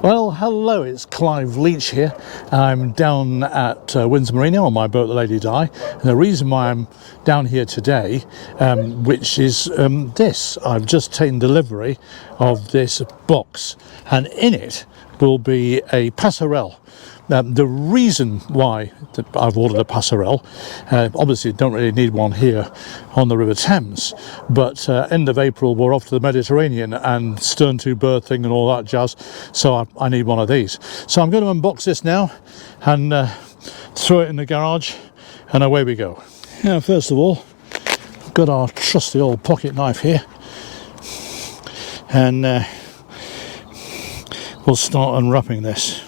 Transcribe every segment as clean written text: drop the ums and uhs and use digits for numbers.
Well, hello, it's Clive Leach here. I'm down at Windsor Marina on my boat, the Lady Di. And the reason why I'm down here today, which is this. I've just taken delivery of this box, and in it will be a passerelle. The reason why I've ordered a passerelle, obviously don't really need one here on the River Thames, but end of April we're off to the Mediterranean and stern to berthing and all that jazz, so I need one of these. So I'm going to unbox this now and throw it in the garage, and away we go. Now, first of all, we've got our trusty old pocket knife here, and we'll start unwrapping this.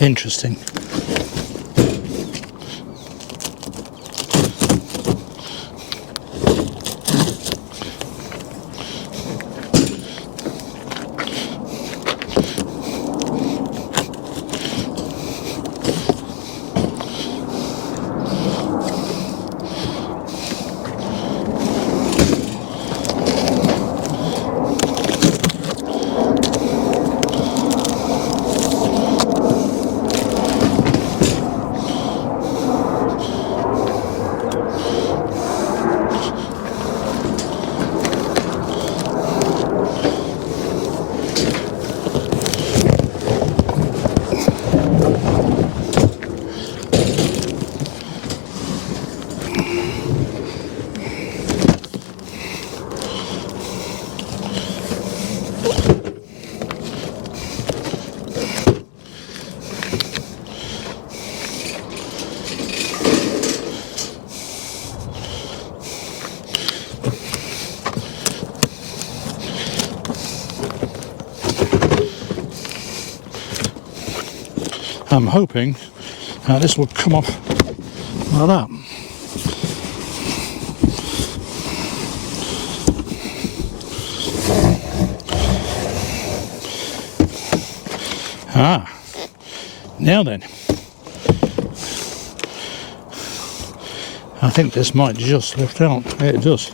Interesting. I'm hoping this will come off like that. Now then, I think this might just lift out. Yeah, it does.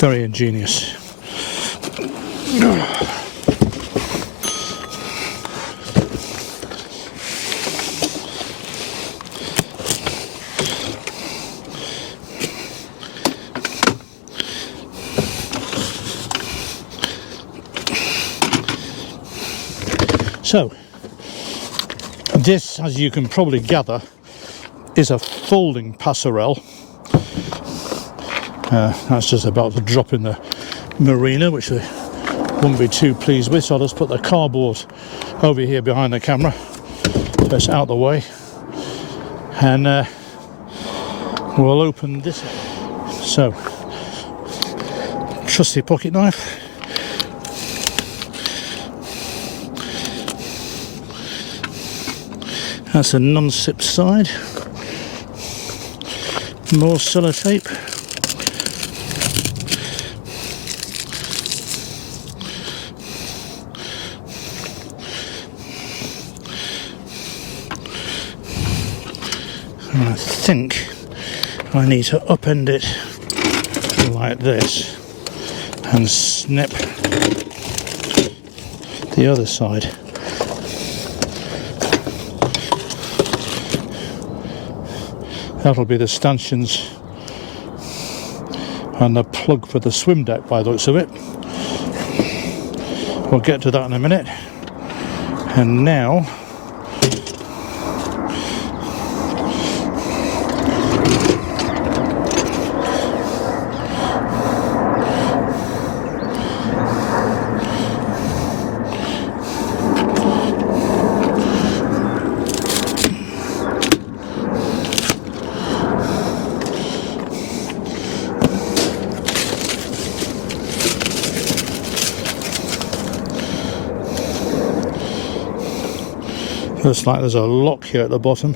Very ingenious. So, this, as you can probably gather, is a folding passerelle. That's just about to drop in the marina, which I wouldn't be too pleased with, so I'll just put the cardboard over here behind the camera, so it's out of the way, and we'll open this. So, trusty pocket knife. That's a non-sip side. More sellotape. And I think I need to upend it like this and snip the other side. That'll be the stanchions and the plug for the swim deck by the looks of it. We'll get to that in a minute. And now looks like there's a lock here at the bottom.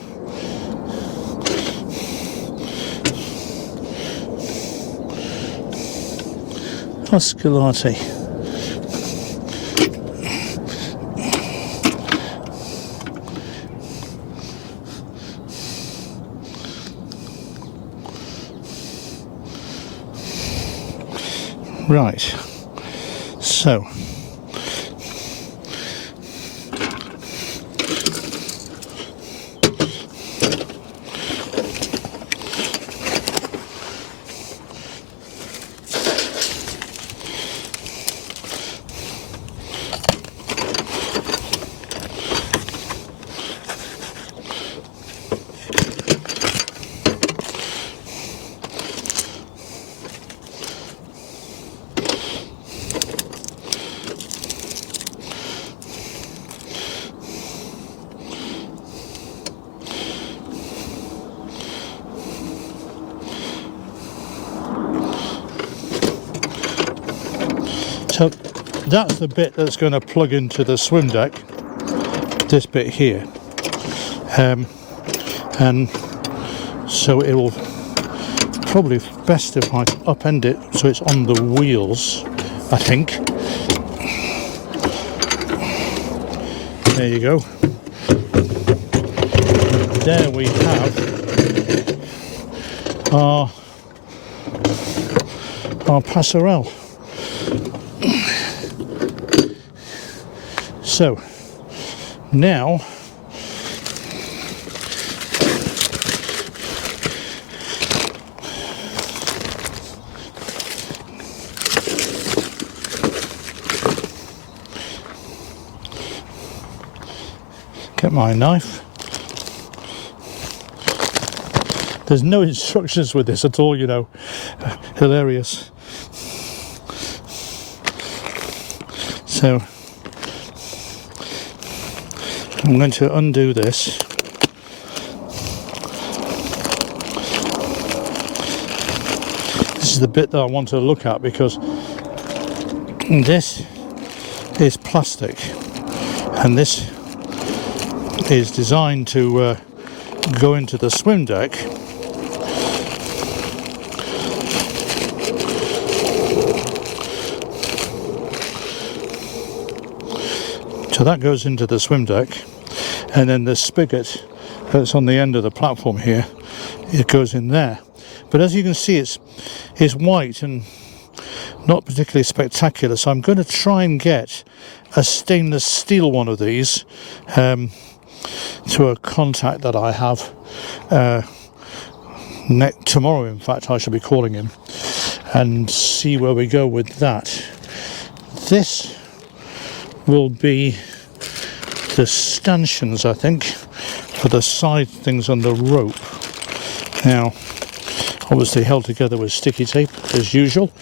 Osculati. Right, so so that's the bit that's going to plug into the swim deck, this bit here, and so it will probably best if I upend it so it's on the wheels, I think. There you go. There we have our passerelle. So now get my knife. There's no instructions with this at all, you know. Hilarious. So I'm going to undo this. This is the bit that I want to look at because this is plastic and this is designed to go into the swim deck. So that goes into the swim deck, and then the spigot that's on the end of the platform here, it goes in there. But as you can see, it's white and not particularly spectacular, so I'm going to try and get a stainless steel one of these to a contact that I have tomorrow. In fact, I shall be calling him and see where we go with that. This will be the stanchions, I think, for the side things on the rope. Now, obviously held together with sticky tape as usual.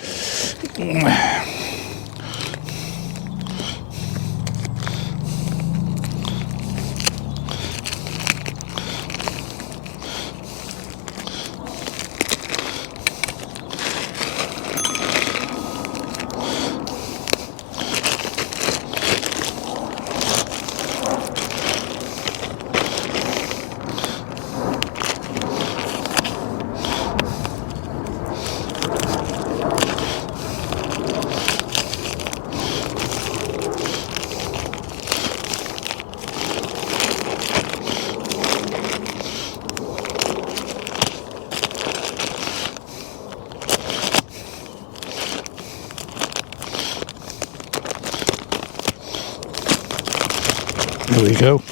There we go.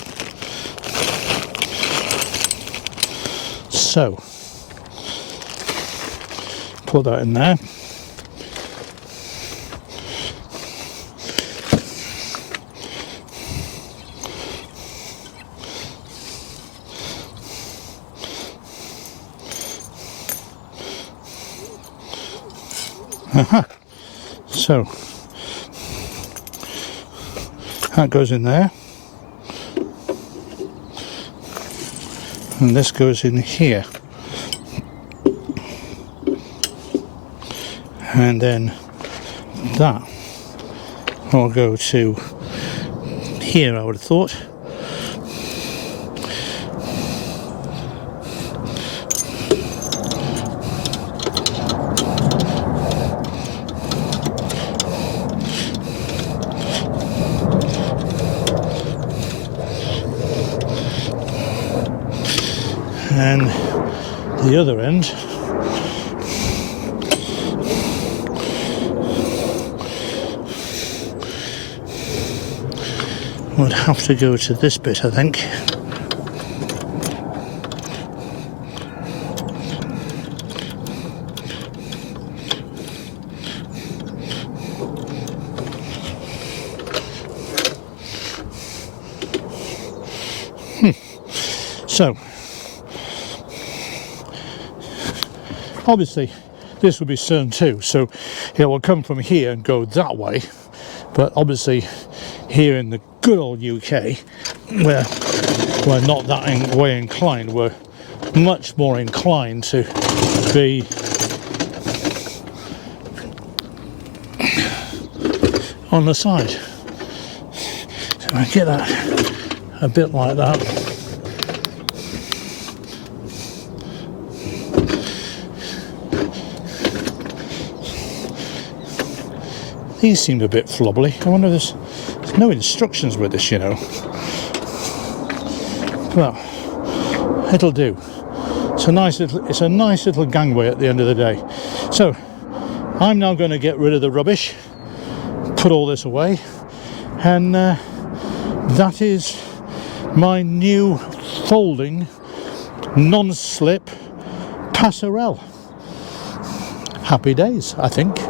So, put that in there. So, that goes in there. And this goes in here, and then that will go to here, I would have thought. And the other end would have to go to this bit, I think. So, obviously, this will be CERN 2, so it will come from here and go that way. But obviously, here in the good old UK, where we're not that way inclined, we're much more inclined to be on the side. So I get that a bit like that. These seem a bit flobbly. I wonder if there's no instructions with this, you know. Well, it'll do. It's a nice little gangway at the end of the day. So I'm now going to get rid of the rubbish, put all this away, and that is my new folding non-slip passerelle. Happy days, I think.